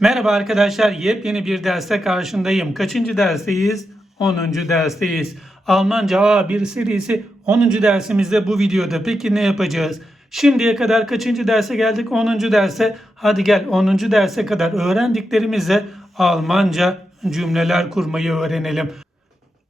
Merhaba arkadaşlar, yepyeni bir derste karşındayım. Kaçıncı dersteyiz? 10. dersteyiz. Almanca A1 serisi 10. dersimizde bu videoda. Peki ne yapacağız? Şimdiye kadar kaçıncı derse geldik? 10. derse. Hadi gel 10. derse kadar öğrendiklerimizle Almanca cümleler kurmayı öğrenelim.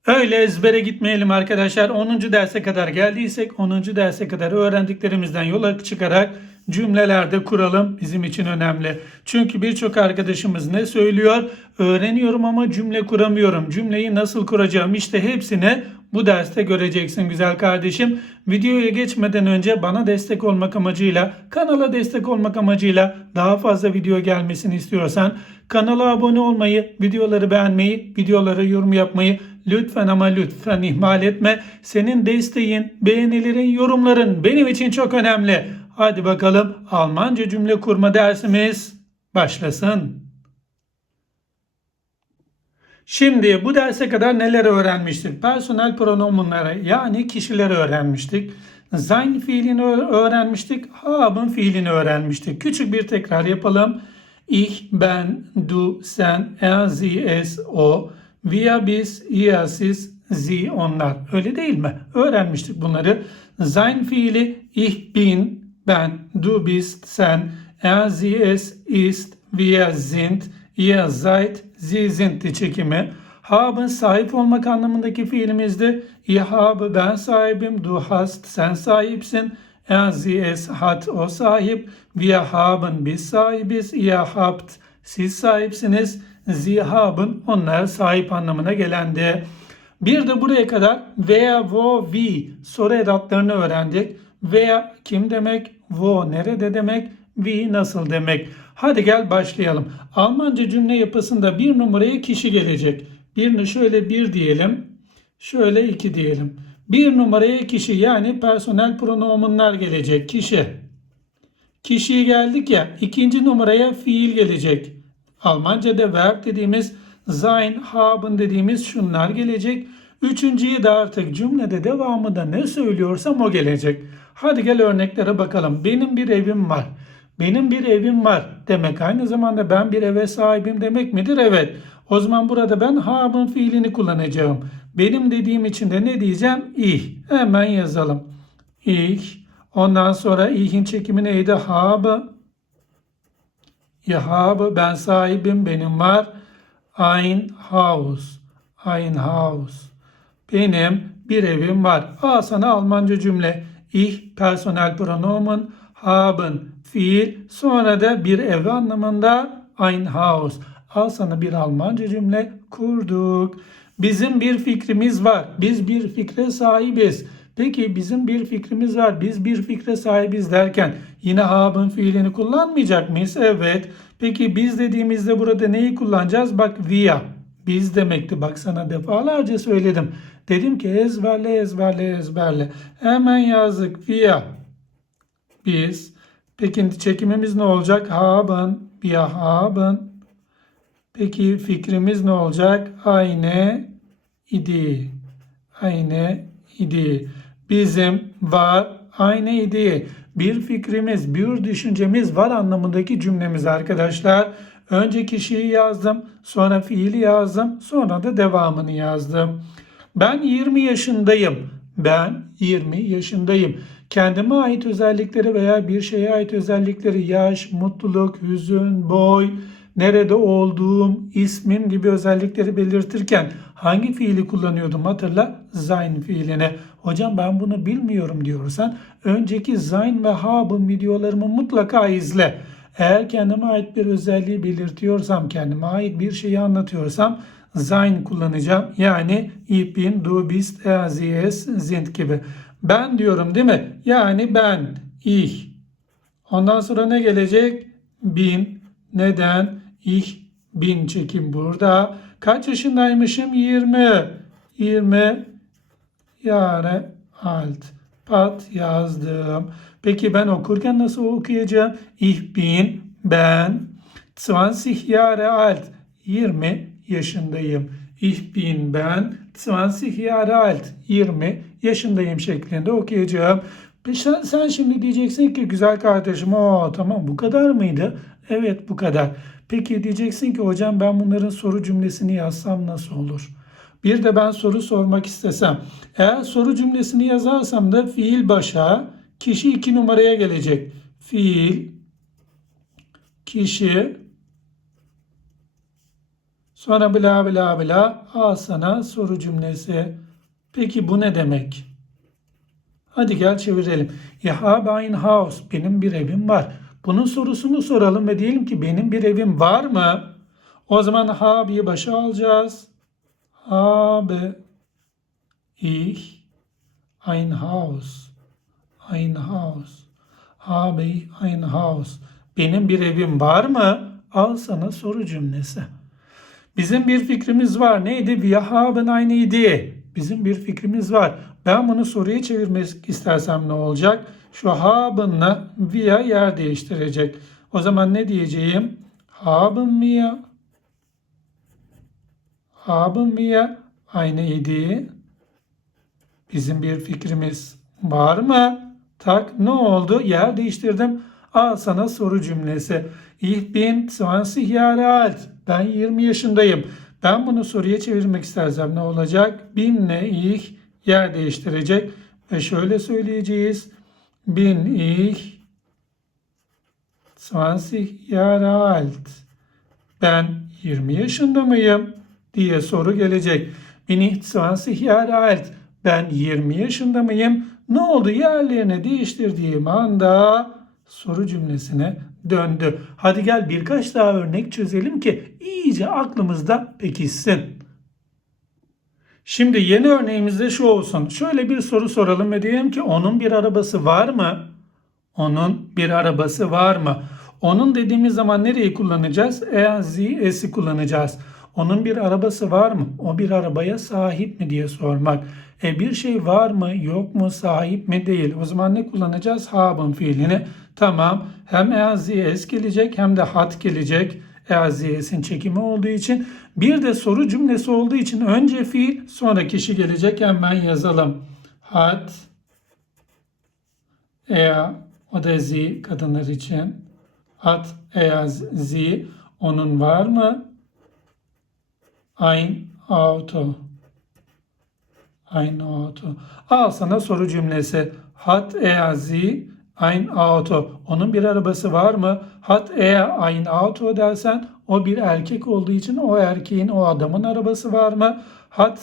Öyle ezbere gitmeyelim arkadaşlar. 10. derse kadar geldiysek 10. derse kadar öğrendiklerimizden yola çıkarak cümlelerde kuralım bizim için önemli. Çünkü birçok arkadaşımız ne söylüyor? Öğreniyorum ama cümle kuramıyorum. Cümleyi nasıl kuracağım? İşte hepsini bu derste göreceksin güzel kardeşim. Videoya geçmeden önce bana destek olmak amacıyla, kanala destek olmak amacıyla daha fazla video gelmesini istiyorsan kanala abone olmayı, videoları beğenmeyi, videolara yorum yapmayı lütfen ama lütfen ihmal etme. Senin desteğin, beğenilerin, yorumların benim için çok önemli. Hadi bakalım Almanca cümle kurma dersimiz başlasın. Şimdi bu derse kadar neler öğrenmiştik? Personel pronomunları yani kişileri öğrenmiştik. Sein fiilini öğrenmiştik. Haben fiilini öğrenmiştik. Küçük bir tekrar yapalım. Ich, ben, du, sen, er, sie, es, o, wir, biz, ihr, siz, sie, onlar. Öyle değil mi? Öğrenmiştik bunları. Sein fiili ich bin, ben, du bist, sen, er, sie, es, ist, wir sind, ihr seid, sie sind çekimi. Haben sahip olmak anlamındaki fiilimizdi. Ich habe ben sahibim, du hast sen sahipsin. Er, sie, es hat o sahip. Wir haben biz sahibiz. Ihr habt siz sahipsiniz. Sie haben onlar sahip anlamına gelendi. Bir de buraya kadar veya, wo, wie soru edatlarını öğrendik. Veya kim demek, wo nerede demek, wie nasıl demek. Hadi gel başlayalım. Almanca cümle yapısında bir numaraya kişi gelecek. Birini şöyle bir diyelim. Şöyle iki diyelim. Bir numaraya kişi yani personel pronomunlar gelecek. Kişi. Kişiyi geldik ya ikinci numaraya fiil gelecek. Almanca'da verb dediğimiz sein, haben dediğimiz şunlar gelecek. Üçüncüye de artık cümlede devamında ne söylüyorsam o gelecek. Hadi gel örneklere bakalım. Benim bir evim var. Benim bir evim var demek aynı zamanda ben bir eve sahibim demek midir? Evet. O zaman burada ben haben fiilini kullanacağım. Benim dediğim için de ne diyeceğim? Ich. Hemen yazalım. Ich. Ondan sonra ich'in çekimi neydi? Habe. Ich habe. Ben sahibim. Benim var. Ein Haus. Ein Haus. Benim bir evim var. Al sana Almanca cümle. Ich personel pronomen haben fiil sonra da bir ev anlamında ein Haus. Al sana bir Almanca cümle kurduk. Bizim bir fikrimiz var. Biz bir fikre sahibiz. Peki bizim bir fikrimiz var. Biz bir fikre sahibiz derken yine haben fiilini kullanmayacak mıyız? Evet. Peki biz dediğimizde burada neyi kullanacağız? Bak wir. Biz demekti. Bak sana defalarca söyledim. Dedim ki ezberle ezberle ezberle. Hemen yazdık. Wir. Biz. Peki çekimimiz ne olacak? Haben. Wir haben. Peki fikrimiz ne olacak? Aynı idi. Aynı idi. Bizim var aynı idi. Bir fikrimiz, bir düşüncemiz var anlamındaki cümlemiz arkadaşlar. Önce kişiyi yazdım, sonra fiili yazdım, sonra da devamını yazdım. Ben 20 yaşındayım. Ben 20 yaşındayım. Kendime ait özellikleri veya bir şeye ait özellikleri yaş, mutluluk, hüzün, boy, nerede olduğum, ismim gibi özellikleri belirtirken hangi fiili kullanıyordum hatırla? Sein fiilini. Hocam ben bunu bilmiyorum diyorsan önceki sein ve haben videolarımı mutlaka izle. Eğer kendime ait bir özelliği belirtiyorsam, kendime ait bir şeyi anlatıyorsam sein kullanacağım. Yani ich bin, du bist, er, sie, es, sind gibi. Ben diyorum değil mi? Yani ben, ich. Ondan sonra ne gelecek? Bin. Neden? Ich bin çekim burada. Kaç yaşındaymışım? 20. 20 Jahre alt. Pat yazdım. Peki ben okurken nasıl okuyacağım? Ich bin, ben 20 Jahre alt. 20 yaşındayım. Ich bin ben 20 Jahre alt. 20 yaşındayım şeklinde okuyacağım. Sen, sen şimdi diyeceksin ki güzel kardeşim o tamam bu kadar mıydı? Evet bu kadar. Peki diyeceksin ki hocam ben bunların soru cümlesini yazsam nasıl olur? Bir de ben soru sormak istesem. Eğer soru cümlesini yazarsam da fiil başa kişi iki numaraya gelecek. Fiil, kişi, sonra bla bla bla al soru cümlesi. Peki bu ne demek? Hadi gel çevirelim. Ich habe ein Haus. Benim bir evim var. Bunun sorusunu soralım ve diyelim ki benim bir evim var mı? O zaman habe'yi başa alacağız. Habe ich ein Haus. Ein Haus. Habe ich ein Haus. Benim bir evim var mı? Al sana soru cümlesi. Bizim bir fikrimiz var. Neydi? Wir haben eine Idee. Bizim bir fikrimiz var. Ben bunu soruya çevirmek istersem ne olacak? Şu haben'la wir yer değiştirecek. O zaman ne diyeceğim? Haben wir haben wir eine Idee? Bizim bir fikrimiz var mı? Tak ne oldu? Yer değiştirdim. Al sana soru cümlesi. Ich bin 20 Jahre alt. Ben 20 yaşındayım. Ben bunu soruya çevirmek istersem ne olacak? Binle ich yer değiştirecek. Ve şöyle söyleyeceğiz. Bin ich 20 Jahre alt. Ben 20 yaşında mıyım? diye soru gelecek. Bin ich 20 Jahre alt. Ben 20 yaşında mıyım? Ne oldu? Yerlerini değiştirdiğim anda soru cümlesine döndü. Hadi gel birkaç daha örnek çözelim ki iyice aklımızda pekişsin. Şimdi yeni örneğimizde şu olsun. Şöyle bir soru soralım ve diyelim ki onun bir arabası var mı? Onun bir arabası var mı? Onun dediğimiz zaman nereyi kullanacağız? EAZ, S'i kullanacağız. Onun bir arabası var mı? O bir arabaya sahip mi diye sormak. E bir şey var mı, yok mu, sahip mi değil. O zaman ne kullanacağız? Haben fiilini. Tamam. Hem EAZS gelecek hem de hat gelecek. EAZS'in çekimi olduğu için. Bir de soru cümlesi olduğu için önce fiil sonra kişi gelecek. Hemen yazalım. Hat er o da z kadınlar için. Hat sie onun var mı? Ein Auto. Ein Auto. Al sana soru cümlesi. Hat er sie ein Auto? Onun bir arabası var mı? Hat er ein Auto dersen o bir erkek olduğu için o erkeğin o adamın arabası var mı? Hat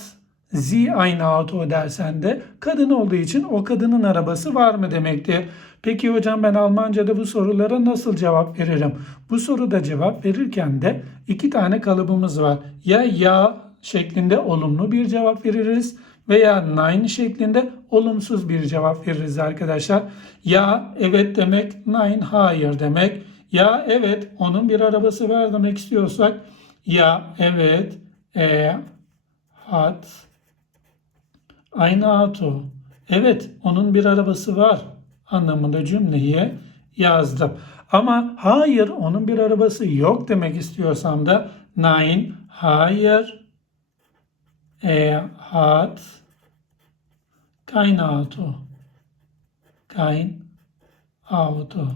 sie ein Auto dersen de kadın olduğu için o kadının arabası var mı demektir. Peki hocam ben Almanca'da bu sorulara nasıl cevap veririm? Bu soruda cevap verirken de iki tane kalıbımız var. Ya ya şeklinde olumlu bir cevap veririz veya nein şeklinde olumsuz bir cevap veririz arkadaşlar. Ya evet demek, nein hayır demek. Ya evet onun bir arabası var demek istiyorsak ya evet e hat ein Auto. Evet onun bir arabası var anlamında cümleyi yazdım. Ama hayır onun bir arabası yok demek istiyorsam da nein hayır er hat kein Auto. Kein Auto.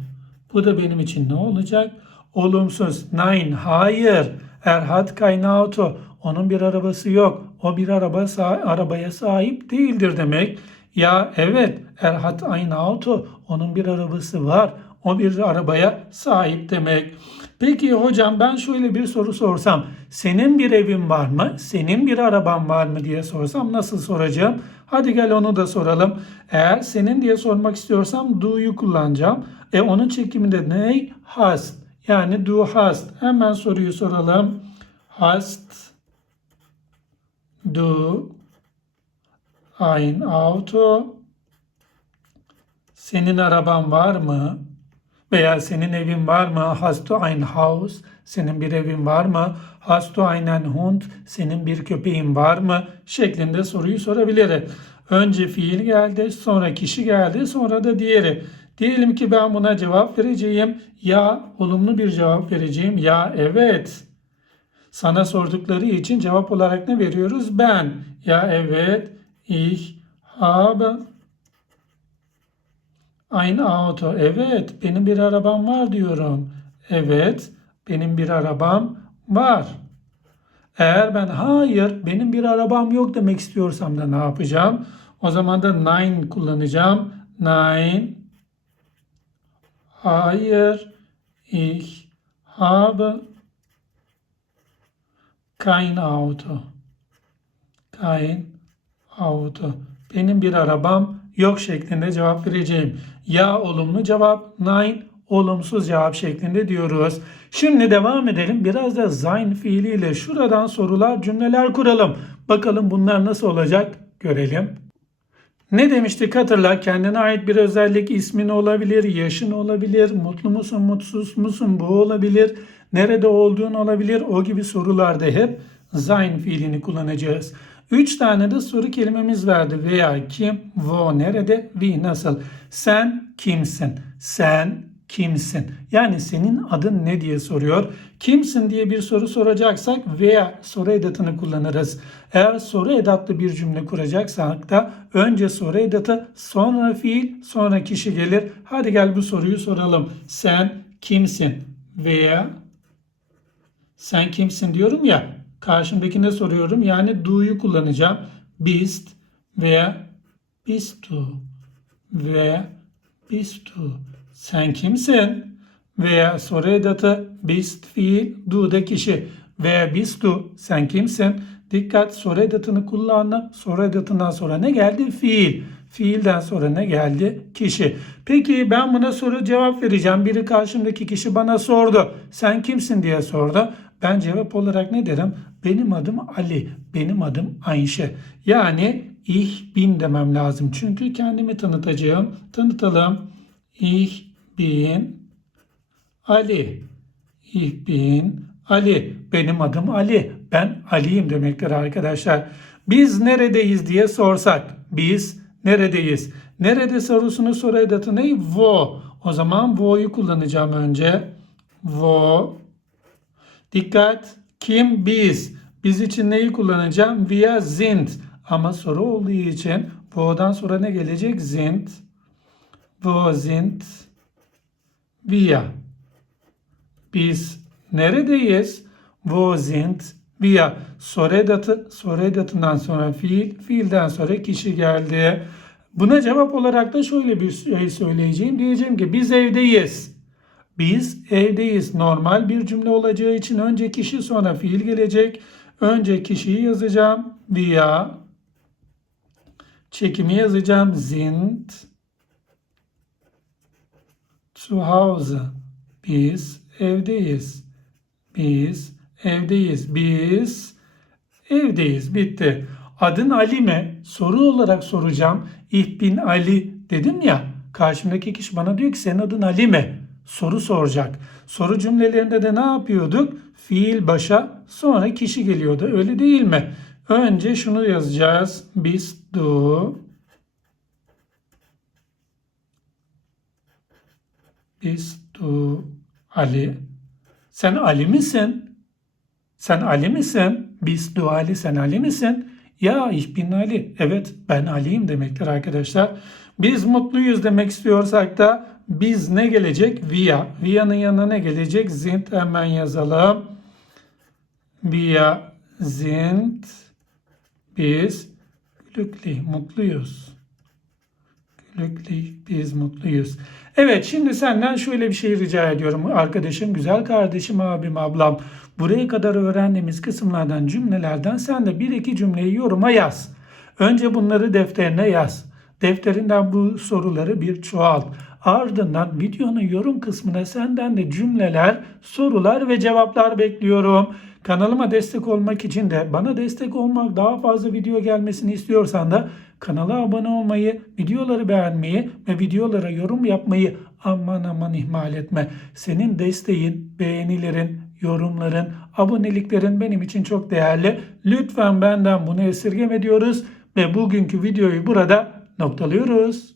Bu da benim için ne olacak? Olumsuz. Nein, hayır. Er hat kein Auto. Onun bir arabası yok. O bir araba arabaya sahip değildir demek. Ya evet, er hat ein Auto. Onun bir arabası var. O bir arabaya sahip demek. Peki hocam ben şöyle bir soru sorsam. Senin bir evin var mı? Senin bir araban var mı diye sorsam nasıl soracağım? Hadi gel onu da soralım. Eğer senin diye sormak istiyorsam do'yu kullanacağım. E onun çekiminde ne? Hast. Yani du hast. Hemen soruyu soralım. Hast du ein Auto? Senin araban var mı? Veya senin evin var mı? Hast du ein Haus? Senin bir evin var mı? Hast du einen Hund? Senin bir köpeğin var mı? Şeklinde soruyu sorabiliriz. Önce fiil geldi, sonra kişi geldi, sonra da diğeri. Diyelim ki ben buna cevap vereceğim. Ya olumlu bir cevap vereceğim. Ya evet. Sana sordukları için cevap olarak ne veriyoruz? Ben. Ya evet. Ich habe ein Auto. Evet, benim bir arabam var diyorum. Evet, benim bir arabam var. Eğer ben hayır benim bir arabam yok demek istiyorsam da ne yapacağım? O zaman da nine kullanacağım. Nine. Hayır. Ich habe kein Auto. Kein Auto. Benim bir arabam yok şeklinde cevap vereceğim. Ya olumlu cevap, nein olumsuz cevap şeklinde diyoruz. Şimdi devam edelim. Biraz da sein fiiliyle şuradan sorular, cümleler kuralım. Bakalım bunlar nasıl olacak görelim. Ne demiştik hatırla kendine ait bir özellik ismin olabilir, yaşın olabilir, mutlu musun, mutsuz musun bu olabilir, nerede olduğun olabilir o gibi sorularda hep sein fiilini kullanacağız. Üç tane de soru kelimemiz verdi. Veya kim, wo, nerede, wie, nasıl. Sen kimsin? Sen kimsin? Yani senin adın ne diye soruyor. Kimsin diye bir soru soracaksak veya soru edatını kullanırız. Eğer soru edatlı bir cümle kuracaksak da önce soru edatı, sonra fiil, sonra kişi gelir. Hadi gel bu soruyu soralım. Sen kimsin? Veya sen kimsin diyorum ya. Karşımdakine soruyorum. Yani do'yu kullanacağım. Bist veya bist du veya bist du. Sen kimsin? Veya soru edatı bist fiil, du da kişi. Veya bist du sen kimsin? Dikkat soru edatını kullandım. Soru edatından sonra ne geldi? Fiil. Fiilden sonra ne geldi? Kişi. Peki ben buna soru cevap vereceğim. Biri karşımdaki kişi bana sordu. Sen kimsin diye sordu. Ben cevap olarak ne derim? Benim adım Ali. Benim adım Ayşe. Yani ich bin demem lazım. Çünkü kendimi tanıtacağım. Tanıtalım. Ich bin Ali. Ich bin Ali. Benim adım Ali. Ben Ali'yim demektir arkadaşlar. Biz neredeyiz diye sorsak. Biz neredeyiz? Nerede sorusunu soru edatı ne? Wo. O zaman wo'yu kullanacağım önce. Wo. Dikkat. Kim? Biz. Biz için neyi kullanacağım? Wir sind. Ama soru olduğu için wo'dan sonra ne gelecek? Sind. Wo sind wir? Biz neredeyiz? Wo sind wir? Soru edatı, soru edatından sonra fiil, fiilden sonra kişi geldi. Buna cevap olarak da şöyle bir şey söyleyeceğim. Diyeceğim ki biz evdeyiz. Biz evdeyiz. Normal bir cümle olacağı için önce kişi sonra fiil gelecek. Önce kişiyi yazacağım. Wir. Çekimi yazacağım. Sind. Zu Hause. Biz evdeyiz. Biz evdeyiz. Biz evdeyiz. Bitti. Adın Ali mi? Soru olarak soracağım. Ich bin Ali dedim ya. Karşımdaki kişi bana diyor ki senin adın Ali mi? Soru soracak. Soru cümlelerinde de ne yapıyorduk? Fiil başa sonra kişi geliyordu. Öyle değil mi? Önce şunu yazacağız. Bist du Bist du Ali? Sen Ali misin? Sen Ali misin? Bist du Ali? Sen Ali misin? Ya ich bin Ali. Evet ben Ali'yim demektir arkadaşlar. Biz mutluyuz demek istiyorsak da biz ne gelecek? Wir. Wir'nın yanına ne gelecek? Sind hemen yazalım. Wir sind biz glücklich, mutluyuz. Glücklich, biz mutluyuz. Evet şimdi senden şöyle bir şey rica ediyorum arkadaşım, güzel kardeşim, abim, ablam. Buraya kadar öğrendiğimiz kısımlardan, cümlelerden sen de bir iki cümleyi yoruma yaz. Önce bunları defterine yaz. Defterinden bu soruları bir çoğalt. Ardından videonun yorum kısmına senden de cümleler, sorular ve cevaplar bekliyorum. Kanalıma destek olmak için de bana destek olmak daha fazla video gelmesini istiyorsan da kanala abone olmayı, videoları beğenmeyi ve videolara yorum yapmayı aman aman ihmal etme. Senin desteğin, beğenilerin, yorumların, aboneliklerin benim için çok değerli. Lütfen benden bunu esirgeme diyoruz ve bugünkü videoyu burada noktalıyoruz.